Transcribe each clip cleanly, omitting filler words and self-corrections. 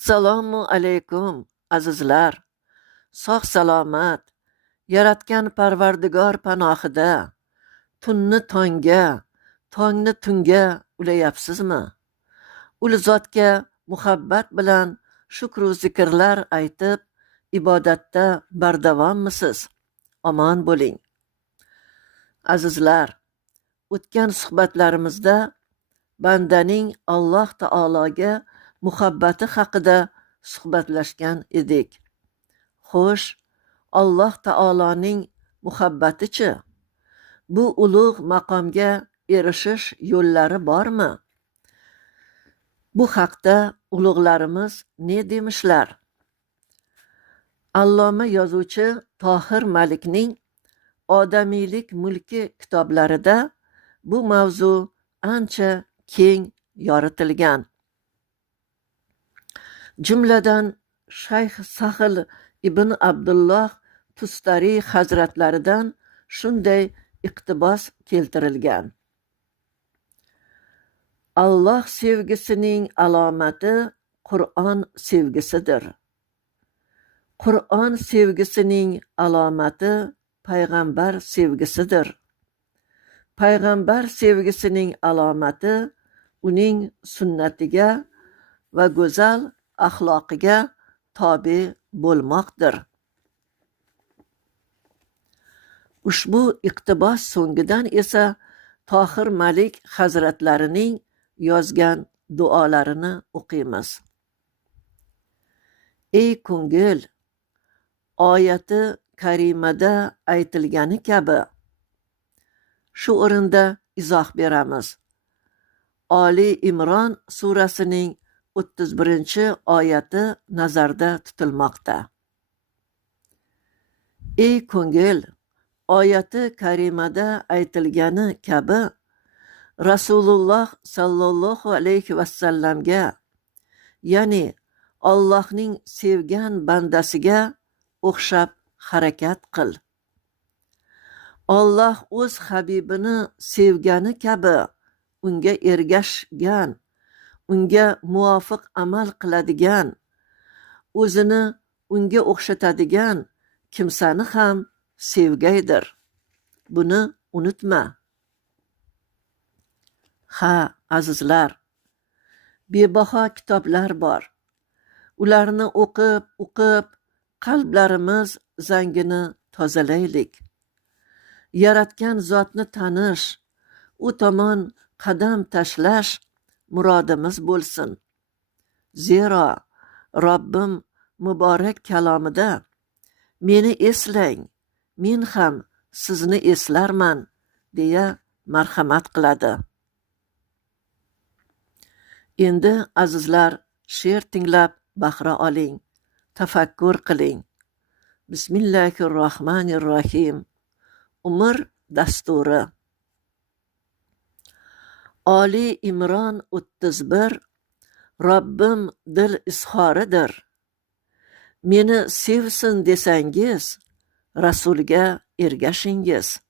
Assalomu alaykum azizlar. Sog' salomat, yaratgan Parvardigor panohida tunni tongga, tongni tunga ulayapsizmi? Ul zotga muhabbat bilan shukru zikrlar aytib, ibodatda bardavommisiz? Omon bo'ling. Azizlar, o'tgan suhbatlarimizda bandaning Alloh taologa muhabbati haqida suhbatlashgan edik. Xo'sh, Alloh taoloning muhabbati-chi? Bu ulug' maqomga erishish yo'llari bormi? Bu haqda ulug'larimiz ne demishlar? Alloma yozuvchi Tohir Malikning Odamiylik mulki kitoblarida bu mavzu ancha keng yoritilgan. Jumladan Shayx Sahl ibn Abdulloh Tustari hazratlaridan shunday iqtibos keltirilgan. Alloh sevgisining alomati Qur'on sevgisidir. Qur'on sevgisining alomati payg'ambar sevgisidir. Payg'ambar sevgisining alomati uning sunnatiga va go'zal axloqiga tobe bo'lmoqdir. Ushbu iqtibos so'ngidan esa Tohir Malik hazratlarining yozgan duolarini o'qiymiz. Ey ko'ngil, oyati karimada aytilgani kabi shu o'rinda izoh beramiz. Oli Imron surasining 31-oyati nazarda tutilmoqda. Ey ko'ngil, oyati karimada aytilgani kabi Rasululloh sallallohu alayhi vasallamga, ya'ni Allohning sevgan bandasiga o'xshab harakat qil. Alloh o'z habibini sevgani kabi unga ergashgan, unga muvofiq amal qiladigan, o'zini unga o'xshatadigan kimsani ham sevgaydir. Buni unutma. Ha, azizlar, bebaho kitoblar bor. Ularni o'qib qalblarimiz zangini tozalaylik. Yaratgan zotni tanish, u tomon qadam tashlash murodimiz bo'lsin. Zero Robbim muborak kalomida meni eslang, men ham sizni eslarman deya marhamat qiladi. Endi azizlar, she'r tinglab bahra oling, tafakkur qiling. Bismillahirrohmanirrohim. Umr dasturi. Oli Imron 31. Robbim dil izhoridir. Meni sevsin desangiz, Rasulga ergashingiz.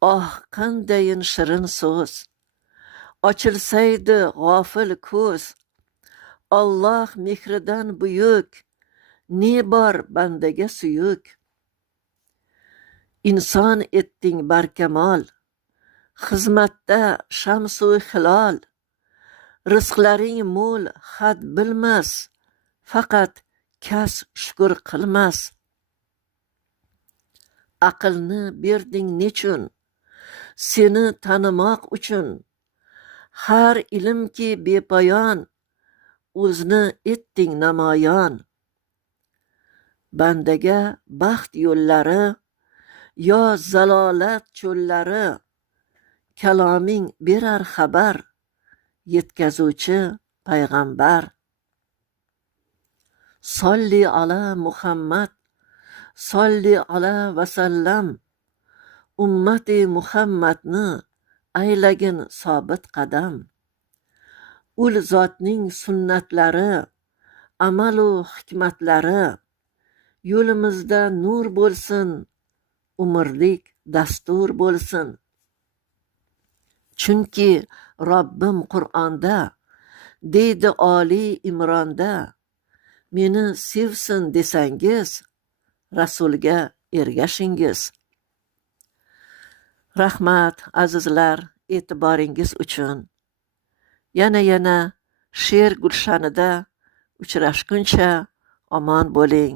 Oh, qandayin shirin so'z, ochilsaydi g'ofil ko'z. Alloh mehridan buyuk, ne bor bandaga suyuk. Inson etding barkamol, xizmatda shamsu hilol. Rizqlaring mo'l had bilmas, faqat kas shukr qilmas. Aqlni berding nechun? Seni tanimoq uchun. Har ilmki bepoyon, o'zni etding namoyon. Bandaga baxt yo'llari, yo zalolat cho'llari, kaloming berar xabar, yetkazuvchi payg'ambar. Solli ala Muhammad, solli ala vasallam. Ummati Muhammadni aylagin sobit qadam. Ul zotning sunnatlari, amalu hikmatlari yo'limizda nur bo'lsin, umrlik dastur bo'lsin. Chunki Robbim Qur'onda deydi Oliy Imronda. Meni sevsin desangiz, Rasulga ergashingiz. Rahmat azizlar e'tiboringiz uchun. Yana she'r gulshanida uchrashguncha omon bo'ling.